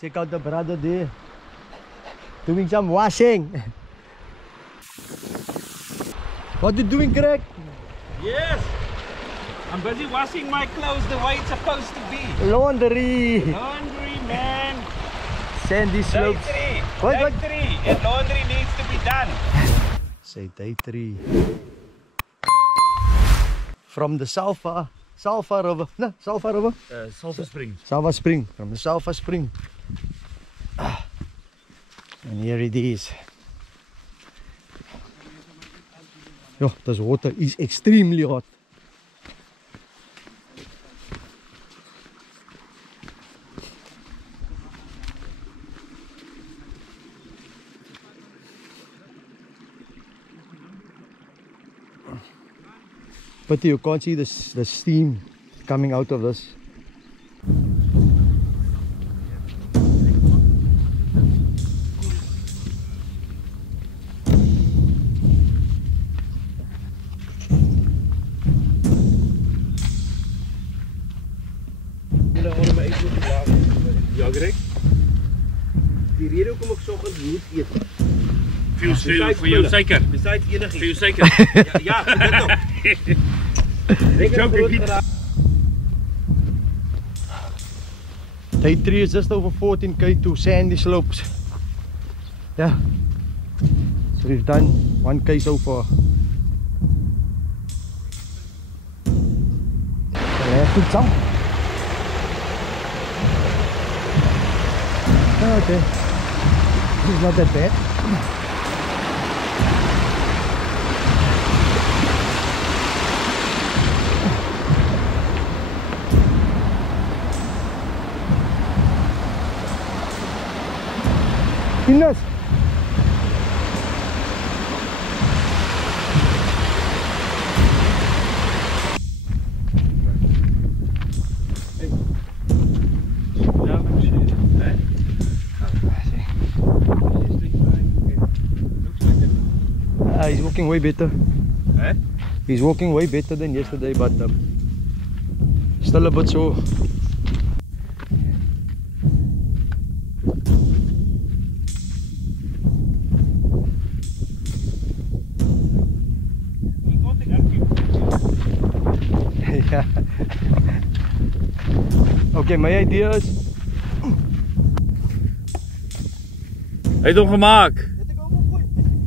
Check out the brother there doing some washing. What are you doing, Greg? Yes, I'm busy washing my clothes the way it's supposed to be. Laundry. Laundry, man. Sandy slopes. Day 3. What? Day 3. And laundry needs to be done. Say day 3. From the Salva River. No, Salva River? Sulphur Springs. Salva Spring. From the Salva Spring. And here it is. Yeah, this water is extremely hot. But you can't see the steam coming out of this. Ja, Greg? Die rede hoekom ek soggens moet eet. Vir jou suiker. Besides enigiets. Vir jou suiker. Ja, dit ook. Day 3 is just over 14k to Sandy Slopes. Yeah. So we've done 1k so far. So I have to jump. Okay. This is not that bad. Ines. He's walking way better. Eh? He's walking way better than yesterday, but still a bit sore. Yeah. Okay, my idea is. Hy het hom gemaak.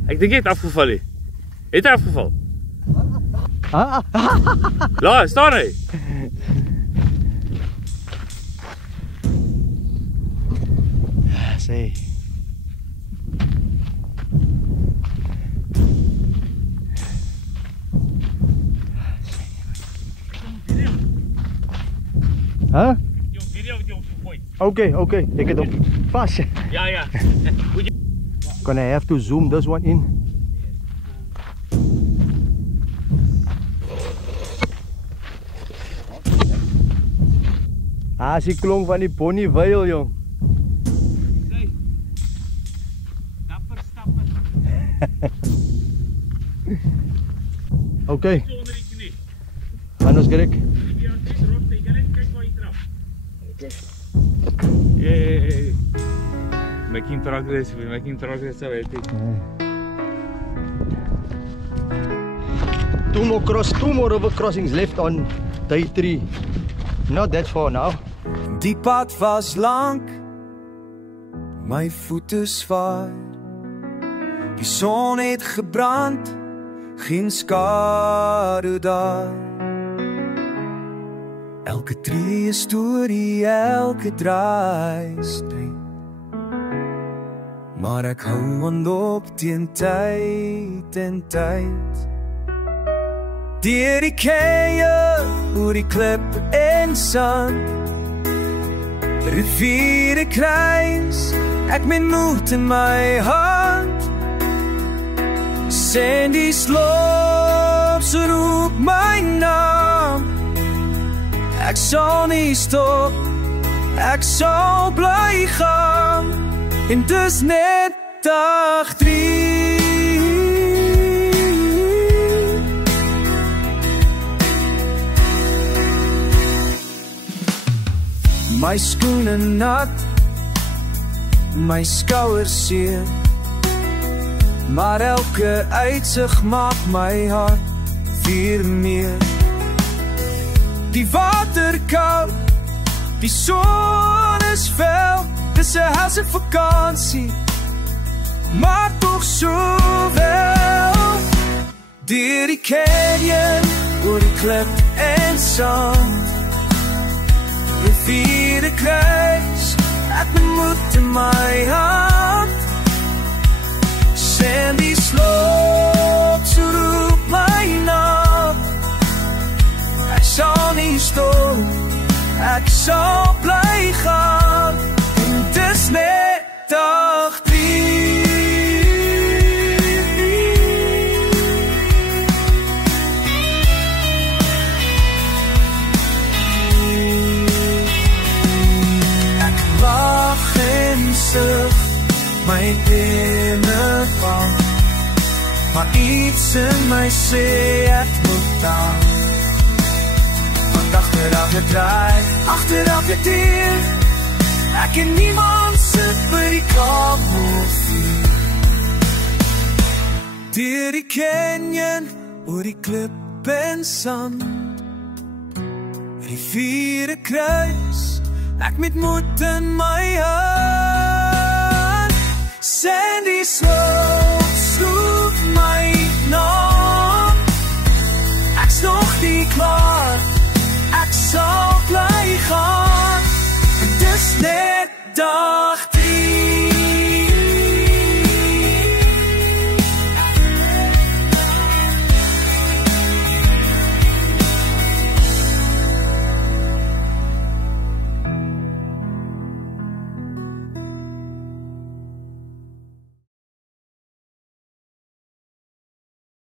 Ek dink hy het afgeval hier. Het hy afgeval? Laat, staan hy. Say. Huh? Jou video het jy opgegooi. Okay, ek het hom vas. Ja. Moet jy Gonna have to zoom this one in. As die klonk van die Bonnievale, jong. sê. Dapper stapper. Okay, So onder die knie. gaan ons Greg. Ja, dis rot, jy kan net kyk waar jy trap. Yay. Making progress, we're making progress already. Two more river crossings left on day 3. Not that far now. Die pad was lank, my voete zwaar. Die son het gebrand, geen skadu daar. Elke tree is storie, elke draai streng. Maar ek hou aan loop teen tyd en tyd. Deur die keie, oor die klip en sand. Riviere kruis, ek met moed in my hand. Sandy slopes roep my naam. Ek sal nie stop, ek sal bly gaan. En dis net dag 3. My skoene nat, my skouers seer. Maar elke uitsig maak my hart vir meer. Die water koud, die son is fel, dis 'n helse vakansie, maar toch so wel. Deur die canyon, oor die klip en sand, riviere kruis, ek met moed in my hand. Sandy sloop, so roep my naam. Ek sal nie stop, ek sal bly gaan. En dis net dag 3. Ek wag en sug my binnenval, maar iets in my sê ek moet daar. Want achter elke draai, achter elke deur, ek en niemand sit by die kabelvuur. Deur die canyon, oor die klip en sand, riviere kruis, ek met moed in my hart.